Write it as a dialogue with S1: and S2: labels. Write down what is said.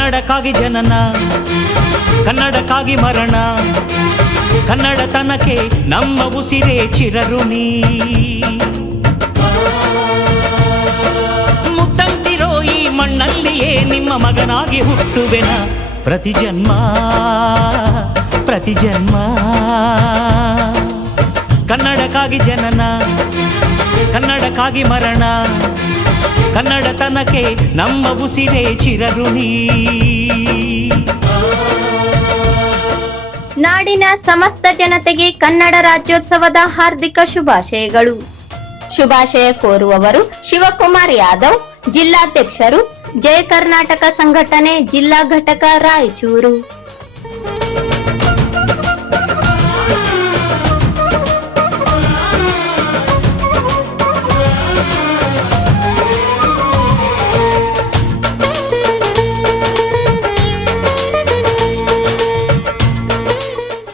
S1: ಕನ್ನಡಕ್ಕಾಗಿ ಜನನ, ಕನ್ನಡಕ್ಕಾಗಿ ಮರಣ, ಕನ್ನಡತನಕ್ಕೆ ನಮ್ಮ ಉಸಿರೇ ನೀ. ಮುತ್ತಂತಿರೋ ಈ ಮಣ್ಣಲ್ಲಿಯೇ ನಿಮ್ಮ ಮಗನಾಗಿ ಹುಟ್ಟುವೆನ ಪ್ರತಿ ಜನ್ಮ ಪ್ರತಿ ಜನ್ಮ. ಕನ್ನಡಕ್ಕಾಗಿ ಜನನ, ಕನ್ನಡಕ್ಕಾಗಿ ಮರಣ ಕನ್ನಡತನಕ್ಕೆ ನಮ್ಮ ಉಸಿರೇ ಚಿರಋಣಿ.
S2: ನಾಡಿನ ಸಮಸ್ತ ಜನತೆಗೆ ಕನ್ನಡ ರಾಜ್ಯೋತ್ಸವದ ಹಾರ್ದಿಕ ಶುಭಾಶಯಗಳು. ಶುಭಾಶಯ ಕೋರುವವರು ಶಿವಕುಮಾರ್ ಯಾದವ್, ಜಿಲ್ಲಾಧ್ಯಕ್ಷರು, ಜಯ ಕರ್ನಾಟಕ ಸಂಘಟನೆ, ಜಿಲ್ಲಾ ಘಟಕ ರಾಯಚೂರು.